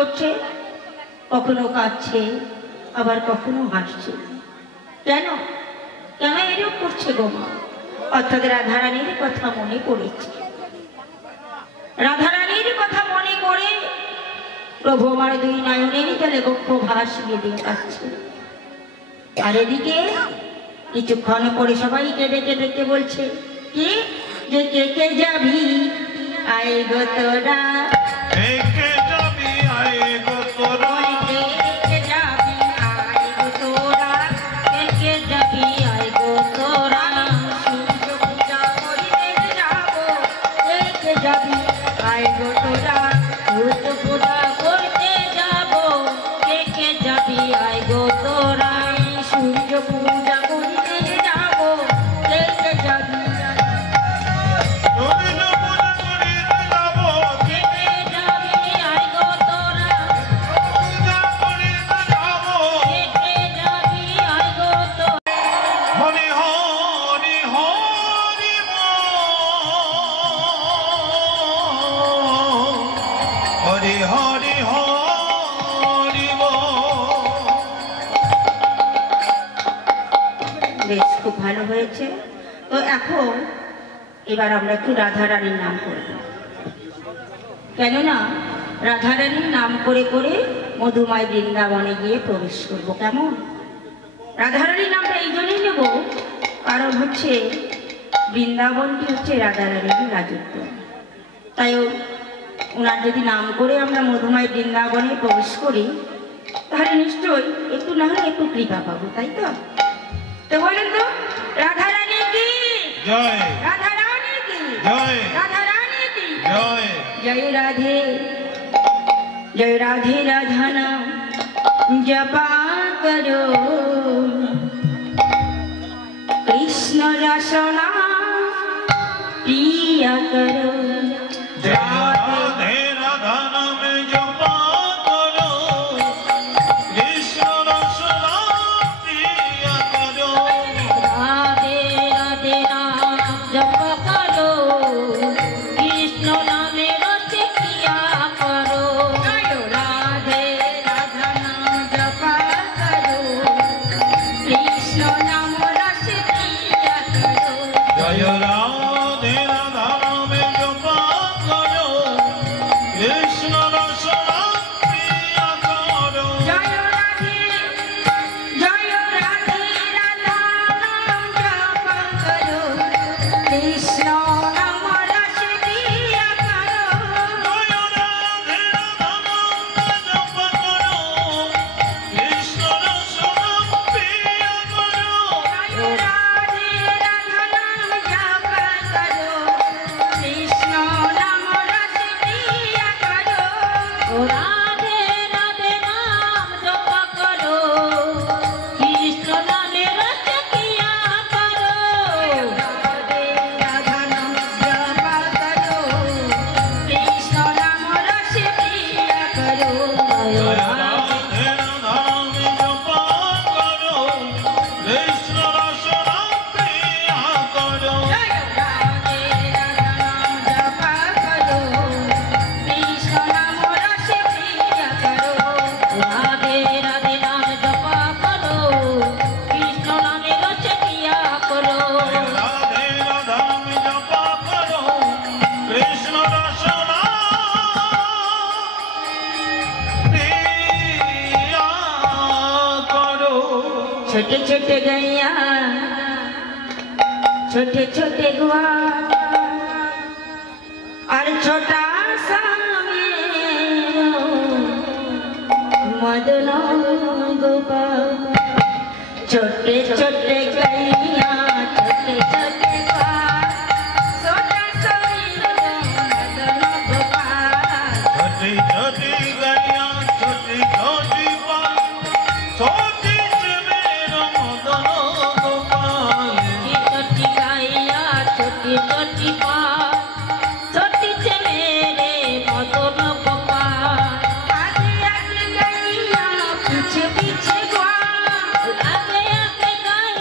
করছে, কখনো কাঁদছে, আবার কখনো হাসছে। কেন কেন এরকম করছে গো মা? অর্থাৎ রাধারানীর কথা মনে পড়েছে। রাধারানীর কথা মনে করে প্রভু আমার দুই নয়নের জলে বক্ষ ভাসিয়ে দিয়ে যাচ্ছে। আর এদিকে কিছুক্ষণ পরে সবাইকে ডেকে ডেকে বলছে কি যে কে কে যাবি আয় গো তোরা, কে যাবি আয় গো তোরা, কে যাবি আয় গো তোরা, কে যাবি আয় গো তোরা, সূর্য পূজা করিতে যাব, কে যাবি আয় গো তোরা, সূর্য পূজা করতে যাব, কে যাবি আয় গো তোরা, সূর্য পূজা করিতে যাব, কে যাবি বেশ, খুব ভালো হয়েছে। তো এখন এবার আমরা একটু রাধারানীর নাম করব, কেননা রাধারানীর নাম করে করে মধুময় বৃন্দাবনে গিয়ে প্রবেশ করব। কেমন? রাধারানীর নামটা এই জন্যই নেব, কারণ হচ্ছে বৃন্দাবনটি হচ্ছে রাধারানীর রাজত্ব। তাই ওনার যদি নাম করে আমরা মধুময় বৃন্দাবনে প্রবেশ করি, তাহলে নিশ্চয়ই একটু না হলে একটু কৃপা পাবো, তাই তো? তো বলেন তো, রাধারানী কি জয়, রাধারানী কি জয়, রাধারানী কি জয়। জয় রাধে, জয় রাধে, রাধা নাম জপা করো, কৃষ্ণ রসনা প্রিয়া করো, রাধে রাধা নামে জপা করো, কৃষ্ণ রসনা প্রিয়া করো, রাধে রাধে নাম জপ করো, কৃষ্ণ নামে রস প্রিয়া করো, রাধে রাধা নাম জপ করো, কৃষ্ণ নাম রস প্রিয়া করো, জয় রাধে রাধা নামে জপা করো, কৃষ্ণ রসনা প্রিয়া করো, জয় রাধে, জয় রাধে, রাধা নাম জপ করো, কৃষ্ণ নাম রস প্রিয়া করো, জয় রাধে রাধা নামে জপা করো, কৃষ্ণ রসনা প্রিয়া করো, জয় রাধে, রাধা নাম জপ করো, কৃষ্ণ নাম রস প্রিয়া করো, রাধে রাধে নাম জপ করো, কৃষ্ণ নামে রস প্রিয়া করো, রাধে রাধা নাম জপ করো, কৃষ্ণ নাম রস প্রিয়া করো, জয় রাধে রাধা নামে জপা করো, কৃষ্ণ রসনা প্রিয়া করো, জয় রাধে রাধা নাম জপ করো, কৃষ্ণ নাম রস প্রিয়া করো, রাধে রাধে নাম জপ করো, কৃষ্ণ নামে রস প্রিয়া করো, রাধে রাধা নামে জপা করো, কৃষ্ণ রসনা প্রিয়া করো। छोटे छोटे गैया छोटे छोटे गुआ और छोटा सा मदन गोपाल, छोटे छोटे गैया छोटे छोटे गुआ, छोटा सा मदन गोपाल, छोटी छोटी गैया छोटी छोटी पाल, छोटी से मेरा मदन गोपाल, छोटी गैया छोटी छोटी पाल, छोटी से मेरे मदन गोपाल, आगे आगे गैया पीछे पीछे ग्वाल, आगे आगे गैया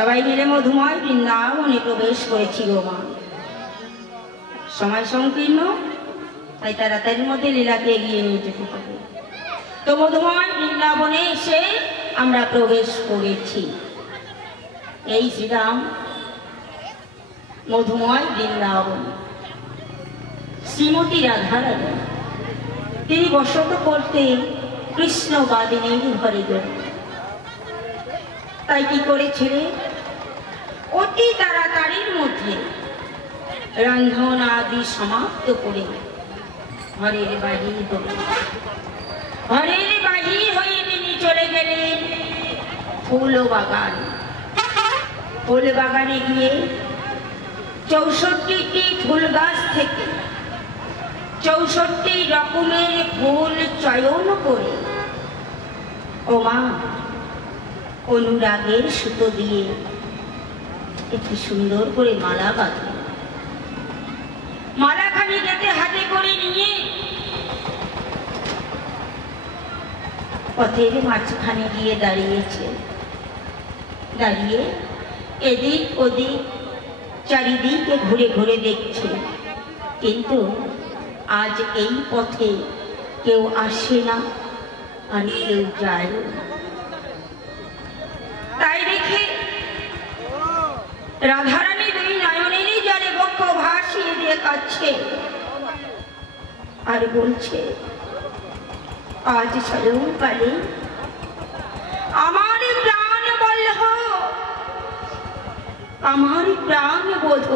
সবাই মিলে মধুময় বৃন্দাবনে প্রবেশ করেছি গো মা। সময় সংকীর্ণ, তাই তাড়াতাড়ির মধ্যে লীলাকে এগিয়ে নিয়ে যেতে হবে। তো মধুময় বৃন্দাবনে এসে আমরা প্রবেশ করেছি। এই শ্রীরাম মধুময় বৃন্দাবন, শ্রীমতী রাধারানী তিনি বসত করতে কৃষ্ণ বাদিনীর ঘরে গেলেন। তাই কি করেছিলেন, অতি তাড়াতাড়ির মধ্যে রন্ধন আদি সমাপ্ত করে ঘরের বাহির হলেন। ঘরের বাহির হয়ে তিনি চলে গেলেন ফুল বাগান। ফুল বাগানে গিয়ে 64টি ফুল গাছ থেকে 64 রকমের ফুল চয়ন করে ও মা অনুরাগের সুতো দিয়ে একটি সুন্দর করে মালা বাঁধলেন। মালাখানি গেতে হাতে করে নিয়ে পথের মাঝখানে গিয়ে দাঁড়িয়েছে। দাঁড়িয়ে এদিক ওদিক চারিদিকে ঘুরে ঘুরে দেখছে, কিন্তু আজ এই পথে কেউ আসে না আর কেউ যায় না। তাই দেখে রাধারানী দুই নয়নেরই জলে বক্ষ ভাসিয়ে দিয়ে কাঁদছে আর বলছে, আজ সায়ংকালে আমার প্রাণ বল্লভ, আমার প্রাণ বোধ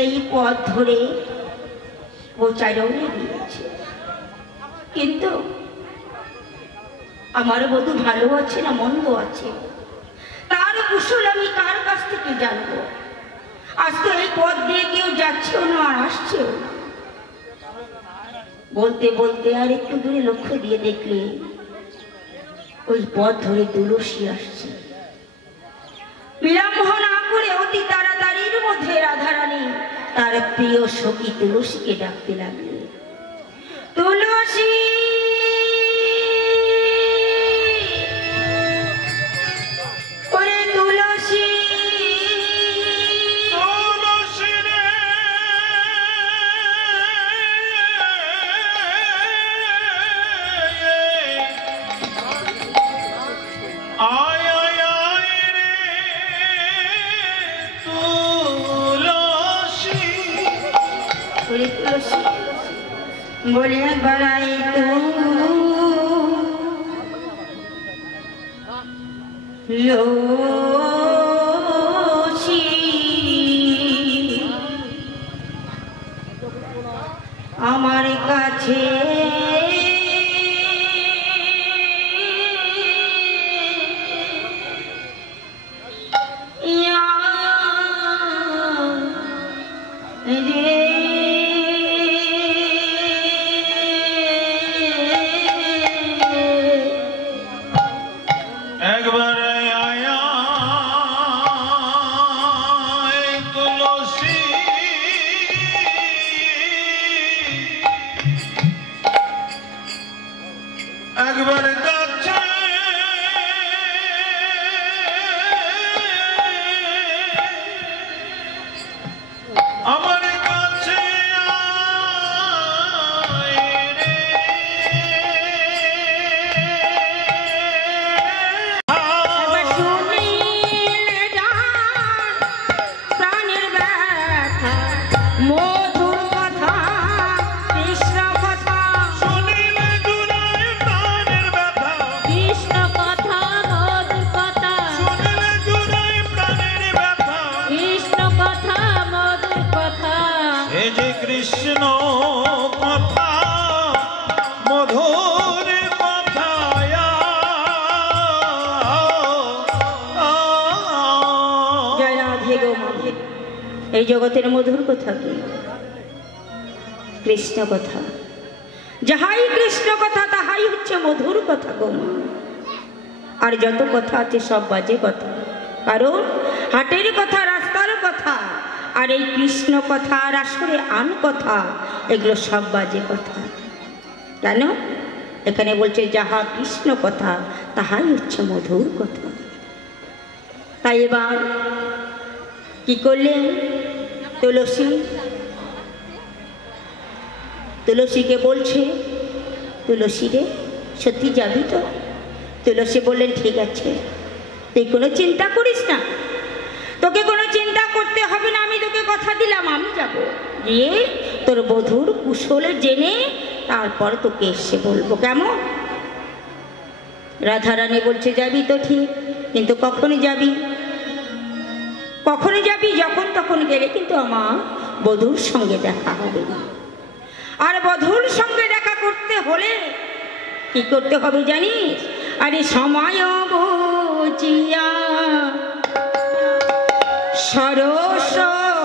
এই পথ ধরে গোচারণে দিয়েছে, কিন্তু আমার বধূ ভালো আছে না মন্দ আছে তার কুশল আমি কার কাছ থেকে জানবো? আজ তো এই পথ দিয়ে কেউ যাচ্ছেও না আর আসছেও। বলতে বলতে আর একটু দূরে লক্ষ্য দিয়ে দেখলে ওই পথ ধরে তুলসী আসছে। বিলম্ব না করে অতি তাড়াতাড়ির মধ্যে রাধারানী তার প্রিয় সখী তুলসীকে ডাকতে লাগলেন, তুলসী बोले बड़ाई तू लोशी আমার কাছে এই জগতের মধুর কথা কি? কৃষ্ণ কথা। যাহাই কৃষ্ণ কথা তাহাই হচ্ছে মধুর কথা গো মা। আর যত কথা আছে সব বাজে কথা, কারণ হাটের কথা, রাস্তার কথা, আর এই কৃষ্ণ কথা আর আসলে আন কথা, এগুলো সব বাজে কথা। কেন? এখানে বলছে যাহা কৃষ্ণ কথা তাহাই হচ্ছে মধুর কথা। তাই এবার কি করলেন তুলসীকে বলছে, তুলসী রে সত্যি যাবি তো? তুলসী বললেন ঠিক আছে, তুই কোনো চিন্তা করিস না, তোকে কোনো চিন্তা করতে হবে না, আমি তোকে কথা দিলাম আমি যাব, গিয়ে তোর বধূর কুশলে জেনে তারপর তোকে এসে বলবো, কেমন? রাধারানী বলছে যাবি তো ঠিক, কিন্তু কখন যাবি? যখন তখন গেলে কিন্তু আমার বধূর সঙ্গে দেখা হবে না। আর বধূর সঙ্গে দেখা করতে হলে কি করতে হবে জানিস? আরে সময় বুঝিয়া সরস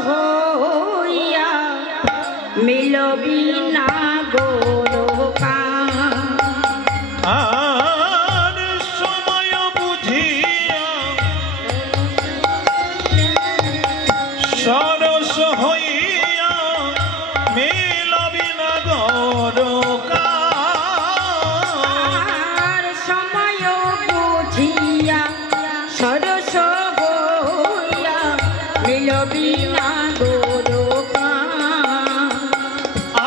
হইয়া মিলবি না গোরকা। আর সময় বুঝিয়া সরস হইয়া মিলবি না গোরকা। আর সময় বুঝিয়া সরস হইয়া মিলবি না গোরকা।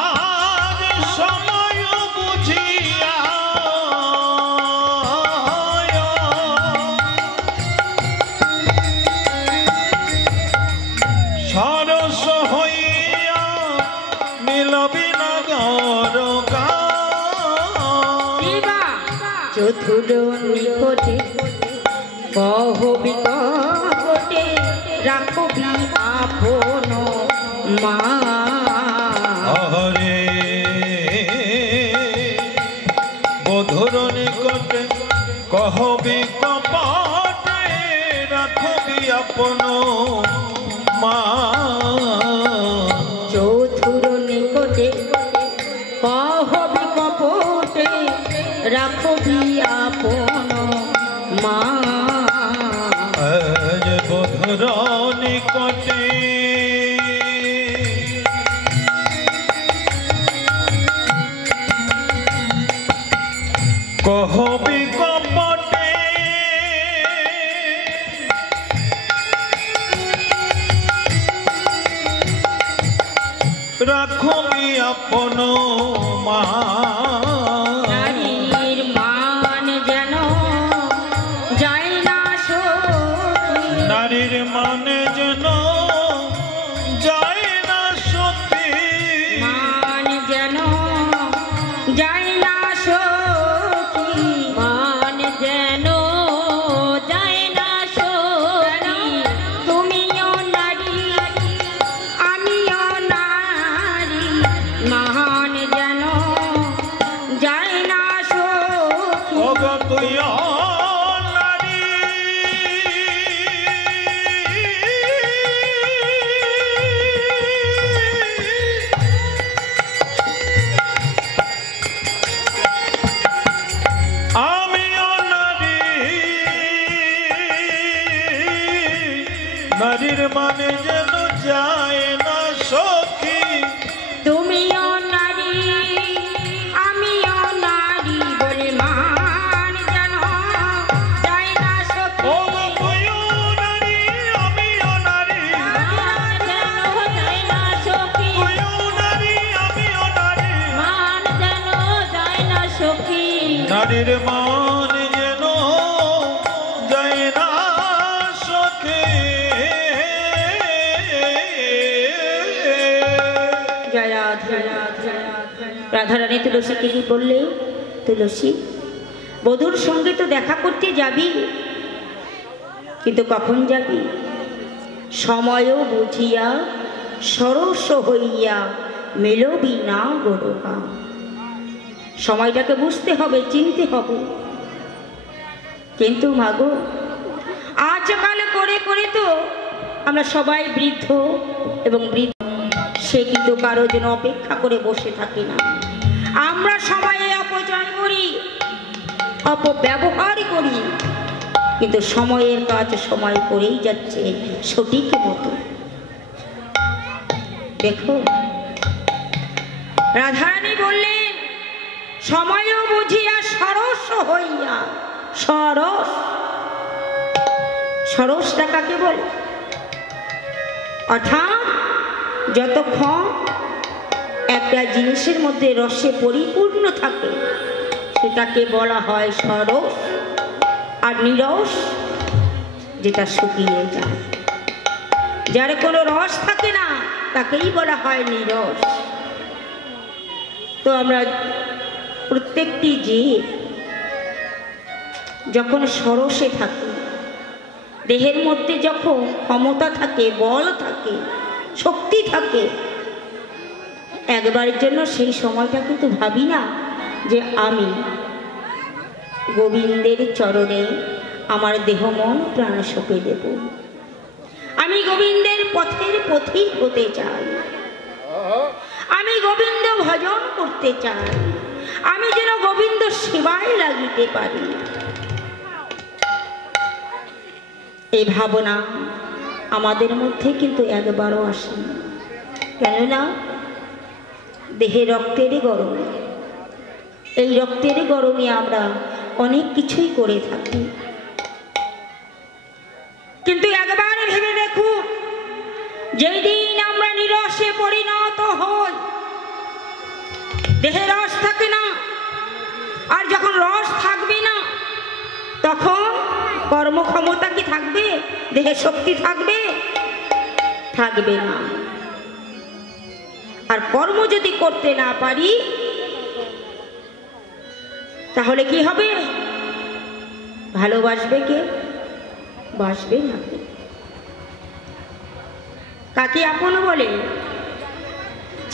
আর সময় বুঝিয়া সরস হইয়া মিলবি না গোরকা। চতুর নিকটে কহবি কপটে রাখবি আপন মা। হরে বধুর নিকটে কহবি কপটে রাখবি আপন মা। চতুর নিকটে কহবি কপটে রাখবি আপন মা। বধুর নিকটে কহবি কপটে রাখবি আপন মা। নারীর মান যেন যায় না সতী, নারীর মানে যেন যায় না সত্যি। মান যেন যায় না সতী, মান যেন যায় না সতী। তুমিও নারী আমিও নারী, মান যেন যায় না সতী। ওগো তুইও নারী আমিও নারী। নারীর মানে যেন যায় না সখী। তুমিও নারী আমিও নারী বলে মান যেন যায় না সখী। ওগো তুইও নারী আমিও নারী। মান যেন যায় না সখী, তুইও নারী আমিও নারী। মান যেন যায় না সখী। নারীর মান যেন যায় না সখী। জয় রাধা। রাধারানী তুলসীকে কি বললে? তুলসী, বধূর সঙ্গে তো দেখা করতে যাবি, কিন্তু কখন যাবি? সময়ও বুঝিয়া সরস হইয়া মেলবি না গোরকা। সময়টাকে বুঝতে হবে, চিনতে হবে। কিন্তু মাগো, আজকাল করে করে তো আমরা সবাই বৃদ্ধ এবং বৃদ্ধ, সে কিন্তু কারো জন্য অপেক্ষা করে বসে থাকি না। আমরা সময়ে অপচয় করি, অপব্যবহার করি, কিন্তু সময়ের কাজ সময় করেই যাচ্ছে সঠিক মতো। দেখো, রাধারানী বললেন সময়ও বুঝিয়া সরস হইয়া, সরস সরসটা কাকে বলে? অর্থাৎ যতক্ষণ একটা জিনিসের মধ্যে রসে পরিপূর্ণ থাকে সেটাকে বলা হয় সরস। আর নিরস যেটা শুকিয়ে যায়, যার কোনো রস থাকে না, তাকেই বলা হয় নিরস। তো আমরা প্রত্যেকটি জীব যখন সরসে থাকে, দেহের মধ্যে যখন ক্ষমতা থাকে, বল থাকে, শক্তি থাকে, একবারের জন্য সেই সময়টা কিন্তু ভাবি না যে আমি গোবিন্দের চরণে আমার দেহ মন প্রাণ সঁপে দেব, আমি গোবিন্দের পথের পথিক হতে চাই, আমি গোবিন্দ ভজন করতে চাই, আমি যেন গোবিন্দ সেবায় লাগিতে পারি। এই ভাবনা আমাদের মধ্যে কিন্তু একবারও আসে না। কেননা দেহে রক্তের গরম, এই রক্তের গরমে আমরা অনেক কিছুই করে থাকি। কিন্তু একবার ভেবে দেখুন, যেই দিন আমরা নিরসে পরিণত হই, দেহে রস থাকে না, আর যখন রস থাকবে না তখন কর্মক্ষমতা কি থাকবে? দেহে শক্তি থাকবে? থাকবে না। আর কর্ম যদি করতে না পারি তাহলে কি হবে? ভালোবাসবে কে? বাসবে না। কাকে আপন বলে?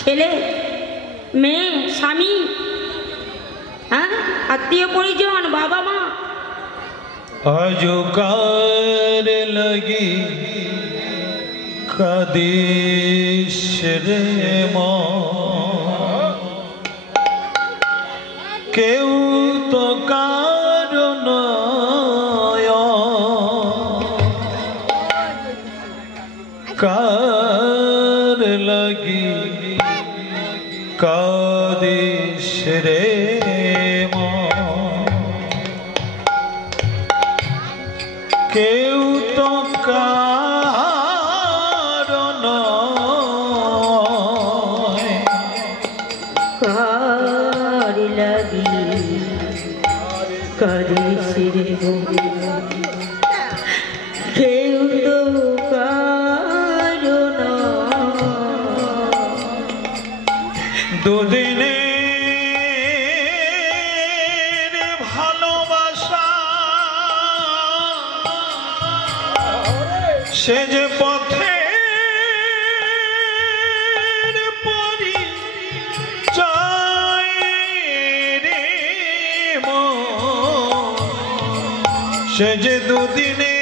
ছেলে, মেয়ে, স্বামী, হ্যাঁ, আত্মীয় পরিজন, বাবা মা। আজকার লাগি কাদিস রে মন, কেউ তো কারণ কার লাগি কাদিস রে মন, কেউ তো কারণ কার লাগি কাদিস রে মন, কেউ তো কারণ। দুদিনের ভালোবাসা সে যে পথে পরিচয় রে মন, সে যে দুদিনের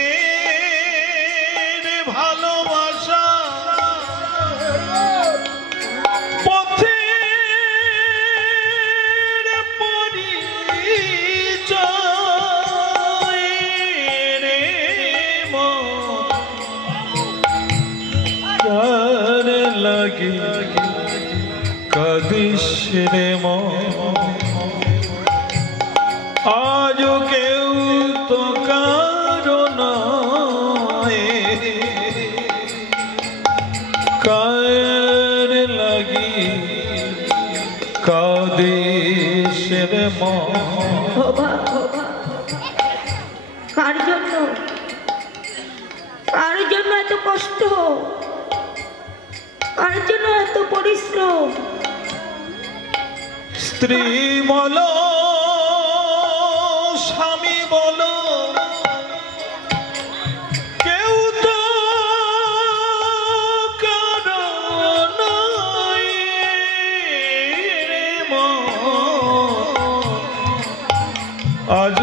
ভালোবাসা পথের পরিচয় রে মন, কার লাগি কাদিস রে মন, আজ কেউ তো কারণ কার লাগি কাদিস রে মন। কার জন্য? কার জন্য এত কষ্ট? কার জন্য এত পরিশ্রম? স্ত্রী বলো, স্বামী বলো, কেউ তো কারণ রে মন, আজ